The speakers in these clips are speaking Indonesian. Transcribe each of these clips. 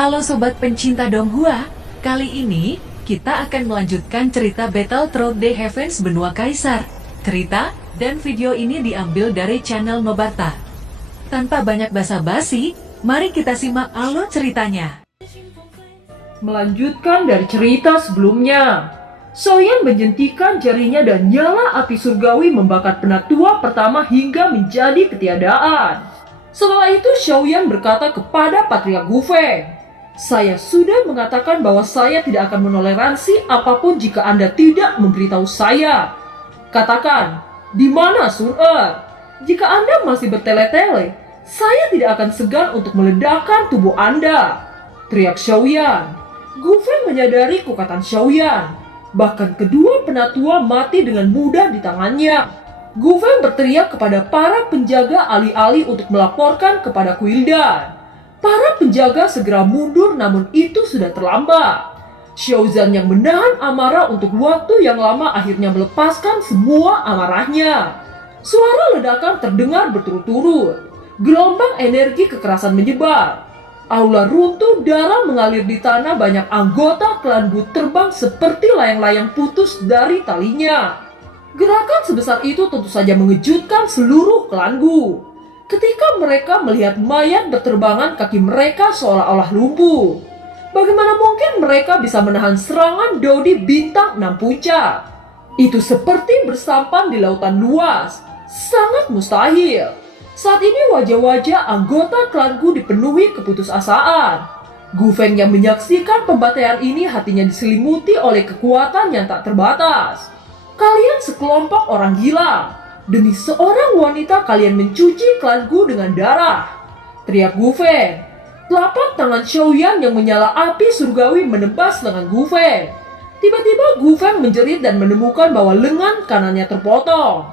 Halo sobat pencinta Donghua, kali ini kita akan melanjutkan cerita Battle Through the Heavens Benua Kaisar. Cerita dan video ini diambil dari channel Nobarta. Tanpa banyak basa-basi, mari kita simak alur ceritanya. Melanjutkan dari cerita sebelumnya, Xiaoyan menjentikan jarinya dan nyala api surgawi membakar penatua pertama hingga menjadi ketiadaan. Setelah itu Xiaoyan berkata kepada Patriark Gu Feng, "Saya sudah mengatakan bahwa saya tidak akan menoleransi apapun jika Anda tidak memberitahu saya. Katakan, di mana Sun Er? Jika Anda masih bertele-tele, saya tidak akan segan untuk meledakkan tubuh Anda," teriak Xiaoyan. Gu Feng menyadari kekuatan Xiaoyan. Bahkan kedua penatua mati dengan mudah di tangannya. Gu Feng berteriak kepada para penjaga alih-alih untuk melaporkan kepada Kuildan. Para penjaga segera mundur, namun itu sudah terlambat. Xiaozan yang menahan amarah untuk waktu yang lama akhirnya melepaskan semua amarahnya. Suara ledakan terdengar berturut-turut. Gelombang energi kekerasan menyebar. Aula runtuh, darah mengalir di tanah, banyak anggota klan Gu terbang seperti layang-layang putus dari talinya. Gerakan sebesar itu tentu saja mengejutkan seluruh klan Gu. Ketika mereka melihat mayat berterbangan, kaki mereka seolah-olah lumpuh. Bagaimana mungkin mereka bisa menahan serangan Dodi bintang 6 puncak? Itu seperti bersampan di lautan luas. Sangat mustahil. Saat ini wajah-wajah anggota klan Gu dipenuhi keputusasaan. Gu Feng yang menyaksikan pembantaian ini hatinya diselimuti oleh kekuatan yang tak terbatas. Kalian sekelompok orang gila. Demi seorang wanita kalian mencuci klan Gu dengan darah, teriak Gu Feng. Telapak tangan Xiaoyan yang menyala api surgawi menebas lengan Gu Feng. Tiba-tiba Gu Feng menjerit dan menemukan bahwa lengan kanannya terpotong.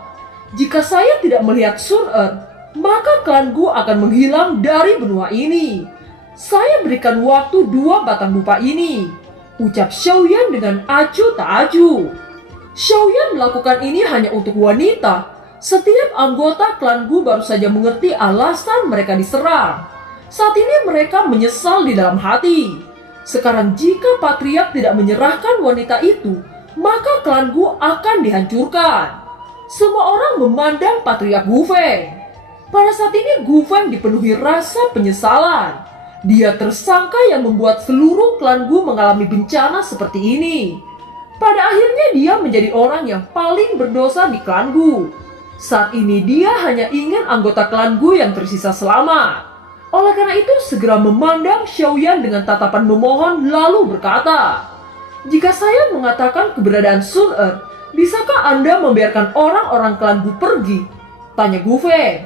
"Jika saya tidak melihat Sun Er, maka klan Gu akan menghilang dari benua ini. Saya berikan waktu 2 batang dupa ini," ucap Xiaoyan dengan acuh tak acuh. Xiaoyan melakukan ini hanya untuk wanita. Setiap anggota klan Gu baru saja mengerti alasan mereka diserang. Saat ini mereka menyesal di dalam hati. Sekarang jika Patriark tidak menyerahkan wanita itu, maka klan Gu akan dihancurkan. Semua orang memandang Patriark Gu Feng. Pada saat ini Gu Feng dipenuhi rasa penyesalan. Dia tersangka yang membuat seluruh klan Gu mengalami bencana seperti ini. Pada akhirnya dia menjadi orang yang paling berdosa di klan Gu. Saat ini dia hanya ingin anggota klan Gu yang tersisa selamat. Oleh karena itu segera memandang Xiaoyan dengan tatapan memohon lalu berkata, "Jika saya mengatakan keberadaan Sun Er, bisakah Anda membiarkan orang-orang klan Gu pergi?" tanya Gu Feng.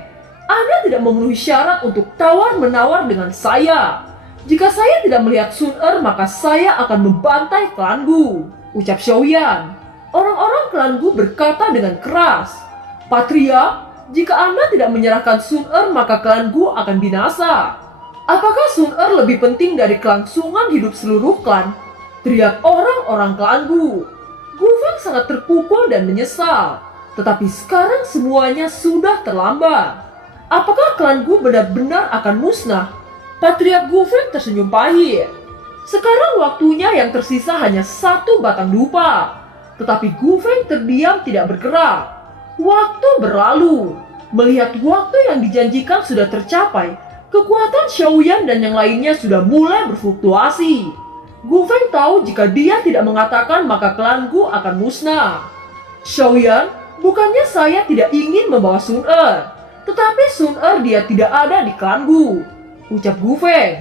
"Anda tidak memenuhi syarat untuk tawar-menawar dengan saya. Jika saya tidak melihat Sun Er, maka saya akan membantai klan Gu," ucap Xiaoyan. Orang-orang klan Gu berkata dengan keras, "Patriark, jika Anda tidak menyerahkan Sun Er, maka klan Gu akan binasa. Apakah Sun Er lebih penting dari kelangsungan hidup seluruh klan?" teriak orang-orang klan Gu. Gu Feng sangat terpukul dan menyesal. Tetapi sekarang semuanya sudah terlambat. Apakah klan Gu benar-benar akan musnah? Patriark Gu Feng tersenyum pahit. Sekarang waktunya yang tersisa hanya 1 batang dupa. Tetapi Gu Feng terdiam tidak bergerak. Waktu berlalu. Melihat waktu yang dijanjikan sudah tercapai, kekuatan Xiaoyan dan yang lainnya sudah mulai berfluktuasi. Gu Feng tahu jika dia tidak mengatakan maka klan Gu akan musnah. "Xiaoyan, bukannya saya tidak ingin membawa Sun Er, tetapi Sun Er dia tidak ada di klan Gu," ucap Gu Feng.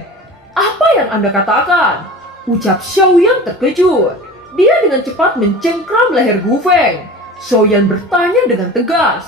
"Apa yang Anda katakan?" ucap Xiaoyan terkejut. Dia dengan cepat mencengkram leher Gu Feng. Xiaoyan bertanya dengan tegas,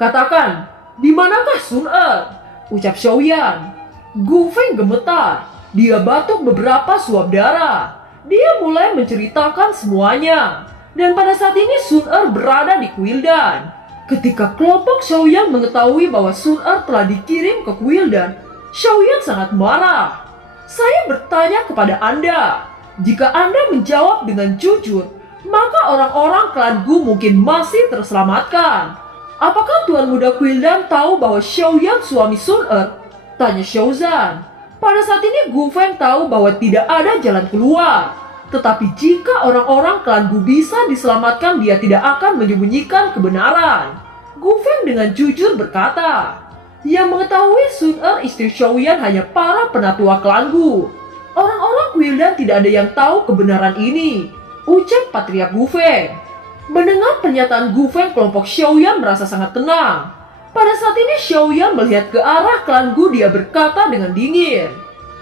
"Katakan, di manakah Sun Er?" ucap Xiaoyan. Gu Feng gemetar. Dia batuk beberapa suap darah. Dia mulai menceritakan semuanya. Dan pada saat ini Sun Er berada di Kuildan. Ketika kelompok Xiaoyan mengetahui bahwa Sun Er telah dikirim ke Kuildan, Xiaoyan sangat marah. "Saya bertanya kepada Anda, jika Anda menjawab dengan jujur, maka orang-orang klan Gu mungkin masih terselamatkan. Apakah Tuan Muda Kuildan tahu bahwa Xiaoyan suami Sun Er?" tanya Xiaozan. Pada saat ini Gu Feng tahu bahwa tidak ada jalan keluar. Tetapi jika orang-orang klan Gu bisa diselamatkan, dia tidak akan menyembunyikan kebenaran. Gu Feng dengan jujur berkata, yang mengetahui Sun Er istri Xiaoyan hanya para penatua klan Gu. Orang-orang Guildan tidak ada yang tahu kebenaran ini, ucap Patriark Gu Feng. Mendengar pernyataan Gu Feng, kelompok Xiaoyan merasa sangat tenang. Pada saat ini Xiaoyan melihat ke arah klan Gu, dia berkata dengan dingin,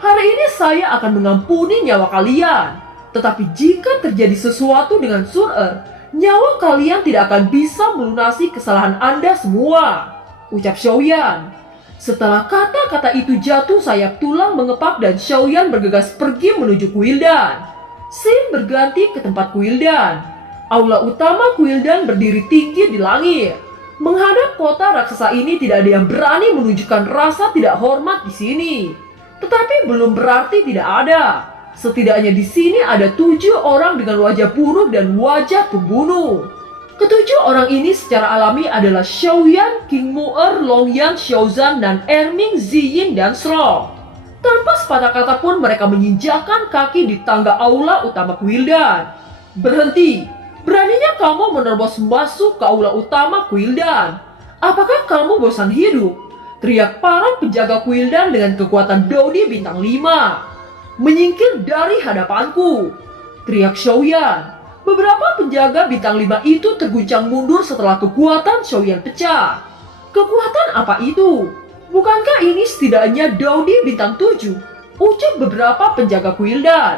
hari ini saya akan mengampuni nyawa kalian. Tetapi jika terjadi sesuatu dengan Sun Er, nyawa kalian tidak akan bisa melunasi kesalahan Anda semua, ucap Xiaoyan. Setelah kata-kata itu jatuh, sayap tulang mengepak dan Xiaoyan bergegas pergi menuju Guildan. Scene berganti ke tempat Guildan. Aula utama Guildan berdiri tinggi di langit. Menghadap kota raksasa ini, tidak ada yang berani menunjukkan rasa tidak hormat di sini. Tetapi belum berarti tidak ada. Setidaknya di sini ada 7 orang dengan wajah buruk dan wajah pembunuh. Ketujuh orang ini secara alami adalah Xiaoyan, King Mu'er, Longyan, Xiaozan, dan Erming, Ziyin, dan Strong. Tanpa sepatah kata pun mereka menginjakkan kaki di tangga aula utama Guildan. Berhenti! Beraninya kamu menerobos masuk ke aula utama Guildan. Apakah kamu bosan hidup? Teriak para penjaga Guildan dengan kekuatan Dodi bintang 5. Menyingkir dari hadapanku, teriak Xiaoyan. Beberapa penjaga bintang 5 itu terguncang mundur setelah kekuatan Xiaoyan pecah. Kekuatan apa itu? Bukankah ini setidaknya Dodi bintang 7? Ucap beberapa penjaga Guildan.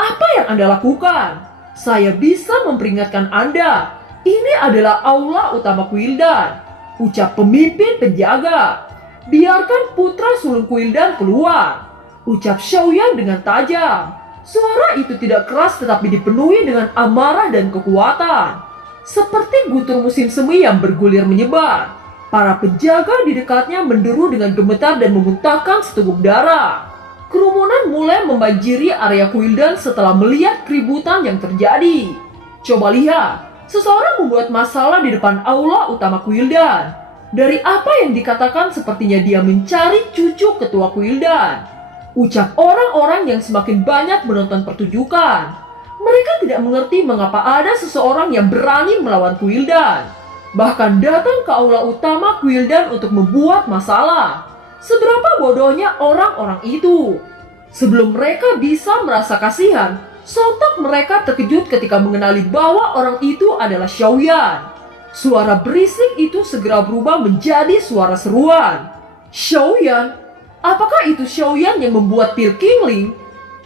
Apa yang Anda lakukan? Saya bisa memperingatkan Anda. Ini adalah aula utama Guildan, ucap pemimpin penjaga. Biarkan putra sulung Guildan keluar, ucap Xiaoyan dengan tajam. Suara itu tidak keras tetapi dipenuhi dengan amarah dan kekuatan. Seperti guntur musim semi yang bergulir menyebar. Para penjaga di dekatnya menderu dengan gemetar dan memuntahkan seteguk darah. Kerumunan mulai membanjiri area Guildan setelah melihat keributan yang terjadi. Coba lihat, seseorang membuat masalah di depan aula utama Guildan. Dari apa yang dikatakan sepertinya dia mencari cucu ketua Guildan, ucap orang-orang yang semakin banyak menonton pertunjukan. Mereka tidak mengerti mengapa ada seseorang yang berani melawan Guildan, bahkan datang ke aula utama Guildan untuk membuat masalah. Seberapa bodohnya orang-orang itu. Sebelum mereka bisa merasa kasihan, sontak mereka terkejut ketika mengenali bahwa orang itu adalah Xiaoyan. Suara berisik itu segera berubah menjadi suara seruan. Xiaoyan? Apakah itu Xiaoyan yang membuat pil Qingling?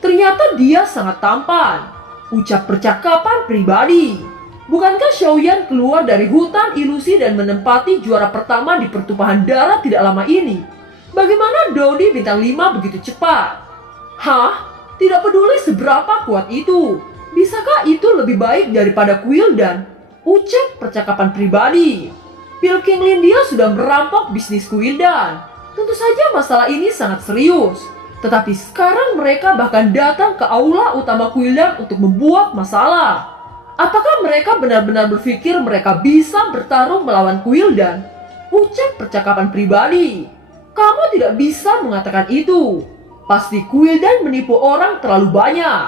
Ternyata dia sangat tampan, ucap percakapan pribadi. Bukankah Xiaoyan keluar dari hutan ilusi dan menempati juara pertama di pertumpahan darah tidak lama ini? Bagaimana Dodi bintang 5 begitu cepat? Hah? Tidak peduli seberapa kuat itu. Bisakah itu lebih baik daripada Guildan? Ucap percakapan pribadi. Pil Qingling dia sudah merampok bisnis Guildan. Tentu saja masalah ini sangat serius. Tetapi sekarang mereka bahkan datang ke aula utama Guildan untuk membuat masalah. Apakah mereka benar-benar berpikir mereka bisa bertarung melawan Guildan? Ucap percakapan pribadi. Kamu tidak bisa mengatakan itu. Pasti Guildan menipu orang terlalu banyak.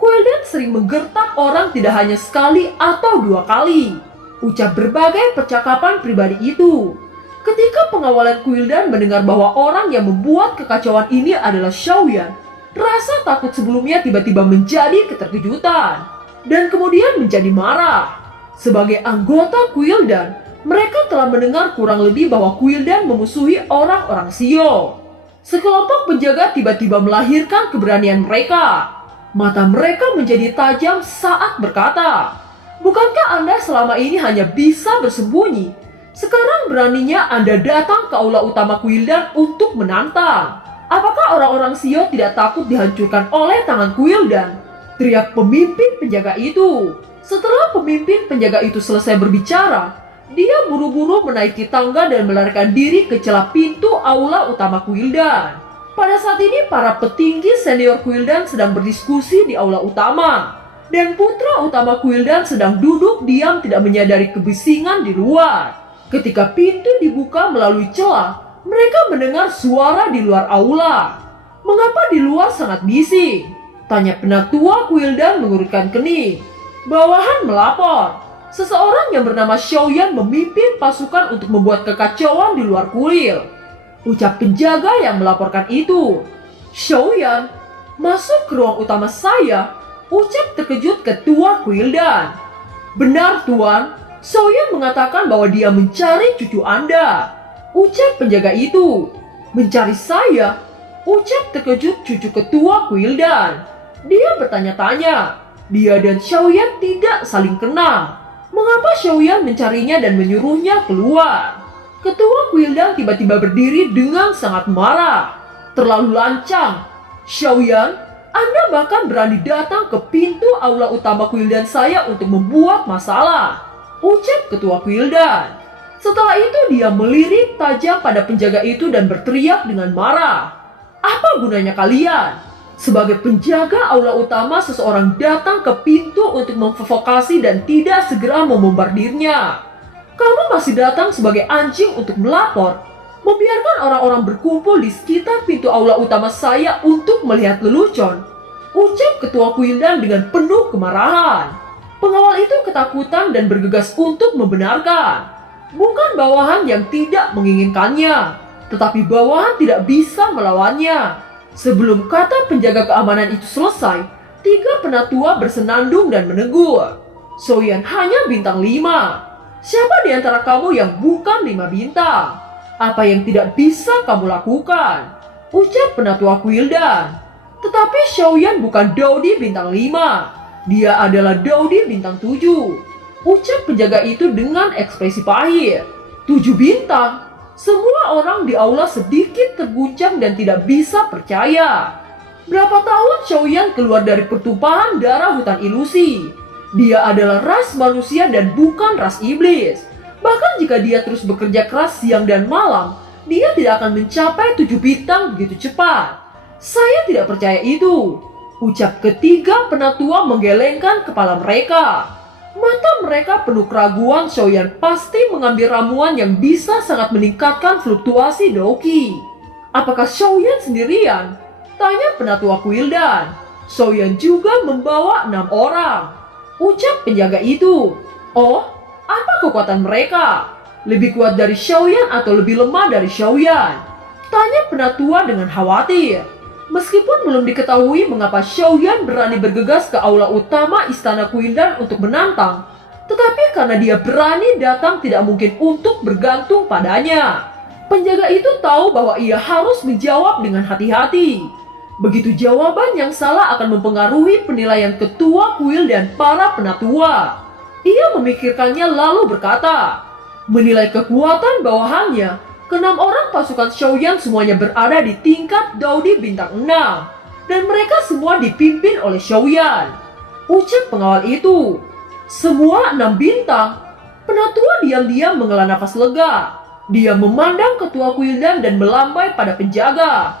Guildan sering menggertak orang tidak hanya sekali atau 2 kali. Ucap berbagai percakapan pribadi itu. Ketika pengawalan Guildan mendengar bahwa orang yang membuat kekacauan ini adalah Xiaoyan, rasa takut sebelumnya tiba-tiba menjadi keterkejutan. Dan kemudian menjadi marah. Sebagai anggota Guildan, mereka telah mendengar kurang lebih bahwa Guildan memusuhi orang-orang Xiao. Sekelompok penjaga tiba-tiba melahirkan keberanian mereka. Mata mereka menjadi tajam saat berkata, bukankah Anda selama ini hanya bisa bersembunyi? Sekarang beraninya Anda datang ke aula utama Guildan untuk menantang. Apakah orang-orang Xiao tidak takut dihancurkan oleh tangan Guildan? Teriak pemimpin penjaga itu. Setelah pemimpin penjaga itu selesai berbicara, dia buru-buru menaiki tangga dan melarikan diri ke celah pintu aula utama Guildan. Pada saat ini para petinggi senior Guildan sedang berdiskusi di aula utama. Dan putra utama Guildan sedang duduk diam tidak menyadari kebisingan di luar. Ketika pintu dibuka melalui celah, mereka mendengar suara di luar aula. Mengapa di luar sangat bising? Tanya penatua Quildan mengurutkan kening. Bawahan melapor. Seseorang yang bernama Xiaoyan memimpin pasukan untuk membuat kekacauan di luar kuil. Ucap penjaga yang melaporkan itu. Xiaoyan, masuk ke ruang utama saya, ucap terkejut ketua Quildan. Benar tuan, Xiaoyan mengatakan bahwa dia mencari cucu Anda. Ucap penjaga itu. Mencari saya? Ucap terkejut cucu ketua Quildan. Dia bertanya-tanya. Dia dan Xiaoyan tidak saling kenal. Mengapa Xiaoyan mencarinya dan menyuruhnya keluar? Ketua Quildan tiba-tiba berdiri dengan sangat marah. Terlalu lancang. Xiaoyan, Anda bahkan berani datang ke pintu aula utama Quildan saya untuk membuat masalah. Ucap ketua Quildan. Setelah itu dia melirik tajam pada penjaga itu dan berteriak dengan marah. Apa gunanya kalian? Sebagai penjaga aula utama, seseorang datang ke pintu untuk memvokasi dan tidak segera membombardirnya. Kamu masih datang sebagai anjing untuk melapor, membiarkan orang-orang berkumpul di sekitar pintu aula utama saya untuk melihat lelucon. Ucap ketua Quildan dengan penuh kemarahan. Pengawal itu ketakutan dan bergegas untuk membenarkan. Bukan bawahan yang tidak menginginkannya, tetapi bawahan tidak bisa melawannya. Sebelum kata penjaga keamanan itu selesai, 3 penatua bersenandung dan menegur. Xiaoyan hanya bintang 5. Siapa di antara kamu yang bukan 5 bintang? Apa yang tidak bisa kamu lakukan? Ucap penatua Quildan. Tetapi Xiaoyan bukan Daudi bintang 5. Dia adalah Daudi bintang 7. Ucap penjaga itu dengan ekspresi pahit. 7 bintang? Semua orang di aula sedikit terguncang dan tidak bisa percaya. Berapa tahun Xiaoyan keluar dari pertumpahan darah hutan ilusi? Dia adalah ras manusia dan bukan ras iblis. Bahkan jika dia terus bekerja keras siang dan malam, dia tidak akan mencapai 7 bintang begitu cepat. Saya tidak percaya itu. Ucap ketiga penatua menggelengkan kepala mereka. Mata mereka penuh keraguan. Xiaoyan pasti mengambil ramuan yang bisa sangat meningkatkan fluktuasi Doqi. Apakah Xiaoyan sendirian? Tanya penatua Quildan. Xiaoyan juga membawa 6 orang. Ucap penjaga itu. Oh, apa kekuatan mereka? Lebih kuat dari Xiaoyan atau lebih lemah dari Xiaoyan? Tanya penatua dengan khawatir. Meskipun belum diketahui mengapa Xiaoyan berani bergegas ke aula utama istana Quildan untuk menantang, tetapi karena dia berani datang tidak mungkin untuk bergantung padanya. Penjaga itu tahu bahwa ia harus menjawab dengan hati-hati. Begitu jawaban yang salah akan mempengaruhi penilaian ketua kuil dan para penatua. Ia memikirkannya lalu berkata, menilai kekuatan bawahannya. Ke-6 orang pasukan Xiaoyan semuanya berada di tingkat Daudi bintang 6. Dan mereka semua dipimpin oleh Xiaoyan. Ucap pengawal itu. Semua 6 bintang. Penatua diam-diam menghela nafas lega. Dia memandang ketua Quildan dan melambai pada penjaga.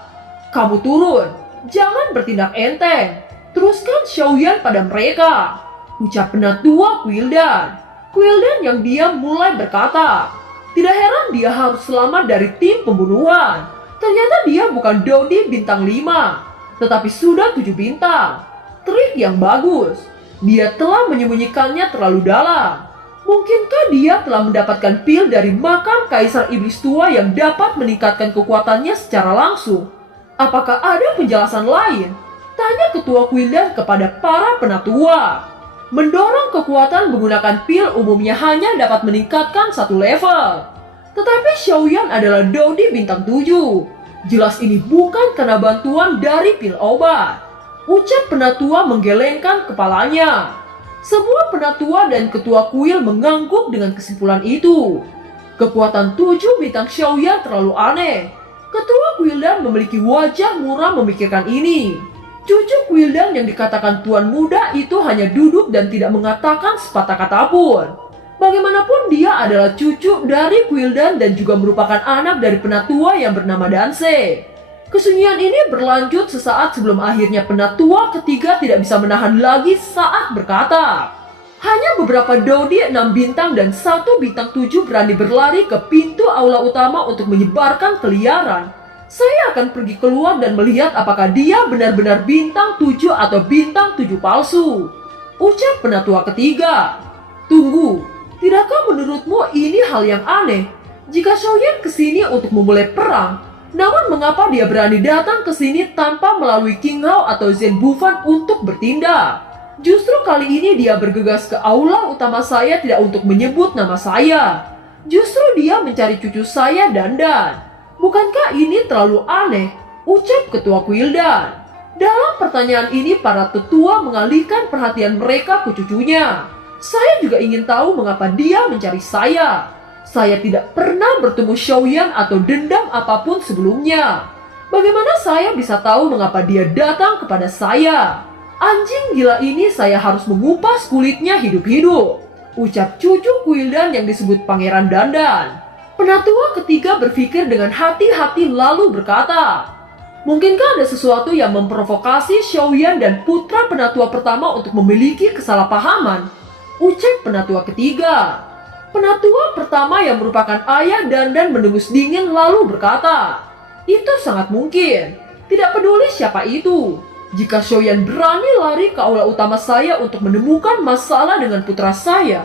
Kamu turun. Jangan bertindak enteng. Teruskan Xiaoyan pada mereka. Ucap penatua Quildan. Quildan yang diam mulai berkata, tidak heran dia harus selamat dari tim pembunuhan. Ternyata dia bukan Daudi bintang 5, tetapi sudah 7 bintang. Trik yang bagus. Dia telah menyembunyikannya terlalu dalam. Mungkinkah dia telah mendapatkan pil dari makam Kaisar Iblis Tua yang dapat meningkatkan kekuatannya secara langsung? Apakah ada penjelasan lain? Tanya ketua Quildan kepada para penatua. Mendorong kekuatan menggunakan pil umumnya hanya dapat meningkatkan 1 level. Tetapi Xiaoyan adalah Daudi bintang 7. Jelas ini bukan karena bantuan dari pil obat. Ucap penatua menggelengkan kepalanya. Semua penatua dan ketua kuil mengangguk dengan kesimpulan itu. Kekuatan 7 bintang Xiaoyan terlalu aneh. Ketua Quildan memiliki wajah muram memikirkan ini. Cucu Quildan yang dikatakan tuan muda itu hanya duduk dan tidak mengatakan sepatah kata pun. Bagaimanapun dia adalah cucu dari Quildan dan juga merupakan anak dari penatua yang bernama Danse. Kesunyian ini berlanjut sesaat sebelum akhirnya penatua ketiga tidak bisa menahan lagi saat berkata. Hanya beberapa Daudi 6 bintang dan 1 bintang 7 berani berlari ke pintu aula utama untuk menyebarkan keliaran. Saya akan pergi keluar dan melihat apakah dia benar-benar bintang 7 atau bintang 7 palsu. Ucap penatua ketiga. Tunggu, tidakkah menurutmu ini hal yang aneh? Jika Xiaoyan kesini untuk memulai perang, namun mengapa dia berani datang ke sini tanpa melalui King Hao atau Zhen Bufan untuk bertindak? Justru kali ini dia bergegas ke aula utama saya tidak untuk menyebut nama saya. Justru dia mencari cucu saya Dandan. Bukankah ini terlalu aneh? Ucap ketua Quildan. Dalam pertanyaan ini para tetua mengalihkan perhatian mereka ke cucunya. Saya juga ingin tahu mengapa dia mencari saya. Saya tidak pernah bertemu Xiaoyan atau dendam apapun sebelumnya. Bagaimana saya bisa tahu mengapa dia datang kepada saya? Anjing gila ini saya harus mengupas kulitnya hidup-hidup. Ucap cucu Quildan yang disebut Pangeran Dandan. Penatua ketiga berpikir dengan hati-hati lalu berkata, mungkinkah ada sesuatu yang memprovokasi Xiaoyan dan putra penatua pertama untuk memiliki kesalahpahaman? Ucap penatua ketiga. Penatua pertama yang merupakan ayah Dandan mendengus dingin lalu berkata, itu sangat mungkin. Tidak peduli siapa itu. Jika Xiaoyan berani lari ke aula utama saya untuk menemukan masalah dengan putra saya,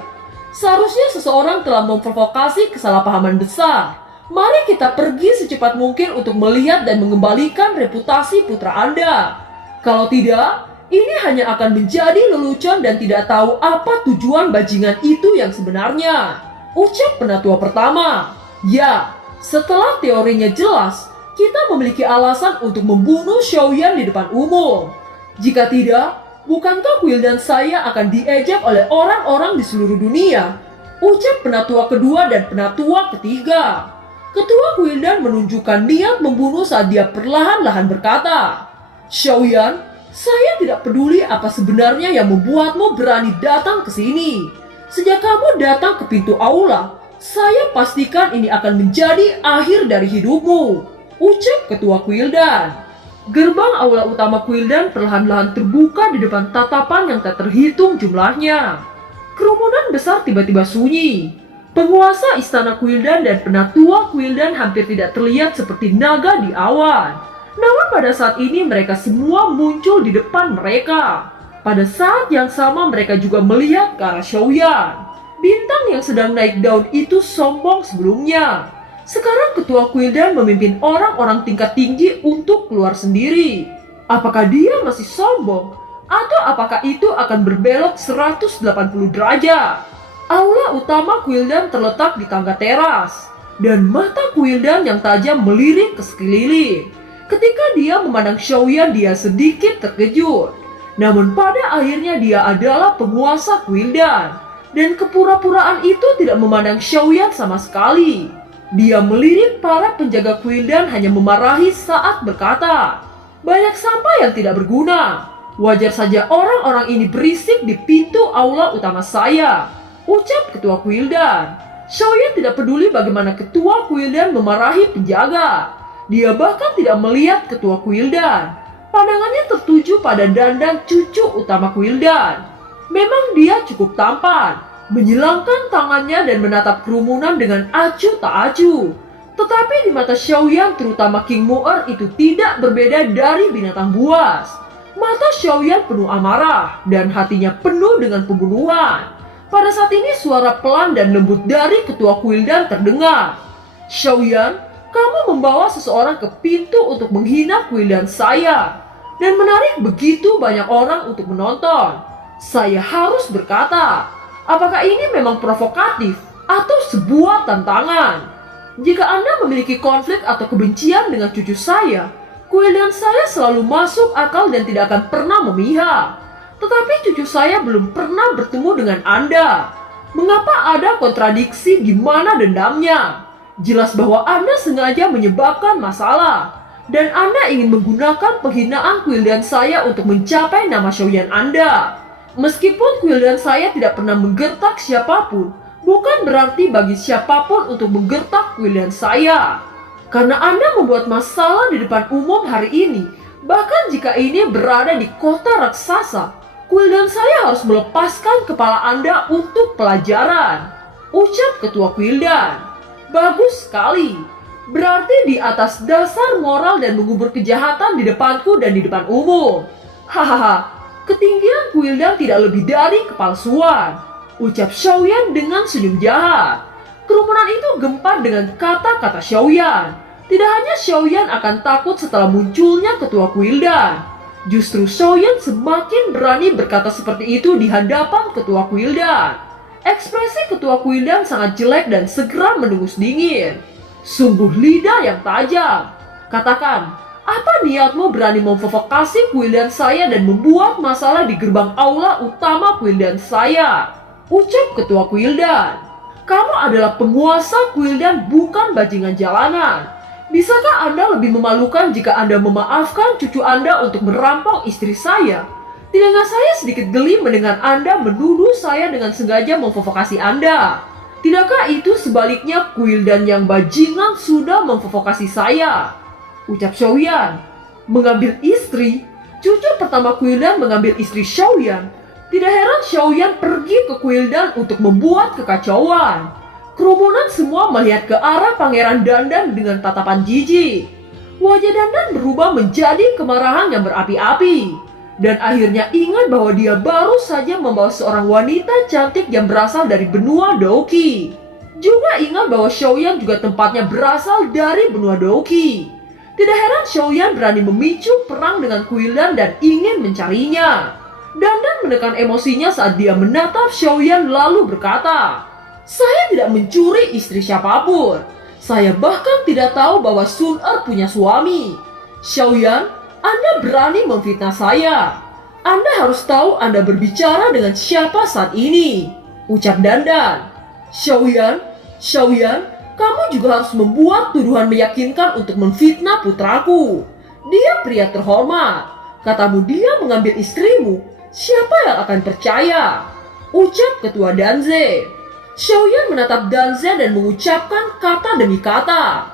seharusnya seseorang telah memprovokasi kesalahpahaman besar. Mari kita pergi secepat mungkin untuk melihat dan mengembalikan reputasi putra Anda. Kalau tidak, ini hanya akan menjadi lelucon dan tidak tahu apa tujuan bajingan itu yang sebenarnya. Ucap penatua pertama. Ya, setelah teorinya jelas, kita memiliki alasan untuk membunuh Xiaoyan di depan umum. Jika tidak, bukankah Quildan saya akan diejek oleh orang-orang di seluruh dunia? Ucap penatua kedua dan penatua ketiga. Ketua Quildan menunjukkan niat membunuh saat dia perlahan-lahan berkata, Xiaoyan, saya tidak peduli apa sebenarnya yang membuatmu berani datang ke sini. Sejak kamu datang ke pintu aula, saya pastikan ini akan menjadi akhir dari hidupmu. Ucap ketua Quildan. Gerbang aula utama Quildan perlahan-lahan terbuka di depan tatapan yang tak terhitung jumlahnya. Kerumunan besar tiba-tiba sunyi. Penguasa istana Quildan dan penatua Quildan hampir tidak terlihat seperti naga di awan. Namun pada saat ini mereka semua muncul di depan mereka. Pada saat yang sama mereka juga melihat ke arah Xiaoyan. Bintang yang sedang naik daun itu sombong sebelumnya. Sekarang ketua Quildan memimpin orang-orang tingkat tinggi untuk keluar sendiri. Apakah dia masih sombong? Atau apakah itu akan berbelok 180 derajat? Aula utama Quildan terletak di tangga teras. Dan mata Quildan yang tajam melirik ke sekeliling. Ketika dia memandang Xiaoyan, dia sedikit terkejut. Namun pada akhirnya dia adalah penguasa Quildan. Dan kepura-puraan itu tidak memandang Xiaoyan sama sekali. Dia melirik para penjaga Quildan hanya memarahi saat berkata, banyak sampah yang tidak berguna. Wajar saja orang-orang ini berisik di pintu aula utama saya. Ucap ketua Quildan. Xiaoyan tidak peduli bagaimana ketua Quildan memarahi penjaga. Dia bahkan tidak melihat ketua Quildan. Pandangannya tertuju pada Dandan cucu utama Quildan. Memang dia cukup tampan, menyilangkan tangannya dan menatap kerumunan dengan acuh tak acuh. Tetapi di mata Xiaoyan, terutama King Mu'er, itu tidak berbeda dari binatang buas. Mata Xiaoyan penuh amarah dan hatinya penuh dengan pembunuhan. Pada saat ini suara pelan dan lembut dari ketua Quildan terdengar. Xiaoyan, kamu membawa seseorang ke pintu untuk menghina Quildan saya dan menarik begitu banyak orang untuk menonton. Saya harus berkata, apakah ini memang provokatif atau sebuah tantangan? Jika Anda memiliki konflik atau kebencian dengan cucu saya, Quildan saya selalu masuk akal dan tidak akan pernah memihak. Tetapi cucu saya belum pernah bertemu dengan Anda. Mengapa ada kontradiksi di mana dendamnya? Jelas bahwa Anda sengaja menyebabkan masalah. Dan Anda ingin menggunakan penghinaan Quildan saya untuk mencapai nama Xiaoyan Anda. Meskipun Quildan saya tidak pernah menggertak siapapun, bukan berarti bagi siapapun untuk menggertak Quildan saya. Karena Anda membuat masalah di depan umum hari ini, bahkan jika ini berada di kota raksasa, Quildan saya harus melepaskan kepala Anda untuk pelajaran. Ucap ketua Quildan. Bagus sekali. Berarti di atas dasar moral dan mengubur kejahatan di depanku dan di depan umum. Hahaha, ketinggian Quildan tidak lebih dari kepalsuan, ucap Xiaoyan dengan senyum jahat. Kerumunan itu gempar dengan kata-kata Xiaoyan. Tidak hanya Xiaoyan akan takut setelah munculnya ketua Quildan. Justru Xiaoyan semakin berani berkata seperti itu di hadapan ketua Quildan. Ekspresi ketua Quildan sangat jelek dan segera mendengus dingin. Sungguh lidah yang tajam. Katakan, apa niatmu berani memprovokasi Quildan saya dan membuat masalah di gerbang aula utama Quildan saya? Ucap ketua Quildan. Kamu adalah penguasa Quildan, bukan bajingan jalanan. Bisakah Anda lebih memalukan jika Anda memaafkan cucu Anda untuk merampok istri saya? Tidaknya saya sedikit geli mendengar Anda menuduh saya dengan sengaja memprovokasi Anda. Tidakkah itu sebaliknya Quildan yang bajingan sudah memprovokasi saya? Ucap Xiaoyan. Mengambil istri? Cucu pertama Quildan mengambil istri Xiaoyan. Tidak heran Xiaoyan pergi ke Quildan untuk membuat kekacauan. Kerumunan semua melihat ke arah Pangeran Dandan dengan tatapan jijik. Wajah Dandan berubah menjadi kemarahan yang berapi-api. Dan akhirnya ingat bahwa dia baru saja membawa seorang wanita cantik yang berasal dari benua Douqi. Juga ingat bahwa Xiaoyan juga tempatnya berasal dari benua Douqi. Tidak heran Xiaoyan berani memicu perang dengan Quildan dan ingin mencarinya. Dandan menekan emosinya saat dia menatap Xiaoyan lalu berkata, "Saya tidak mencuri istri siapapun. Saya bahkan tidak tahu bahwa Sun Er punya suami. Xiaoyan, Anda berani memfitnah saya. Anda harus tahu Anda berbicara dengan siapa saat ini," ucap Dandan. Xiaoyan, kamu juga harus membuat tuduhan meyakinkan untuk memfitnah putraku. Dia pria terhormat. Katamu dia mengambil istrimu. Siapa yang akan percaya? Ucap ketua Danze. Xiaoyan menatap Danze dan mengucapkan kata demi kata.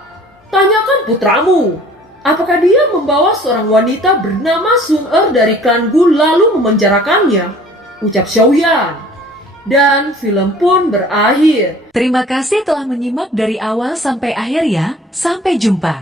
Tanyakan putramu. Apakah dia membawa seorang wanita bernama Sun Er dari klan Gu lalu memenjarakannya? Ucap Xiaoyan. Dan film pun berakhir. Terima kasih telah menyimak dari awal sampai akhir ya. Sampai jumpa.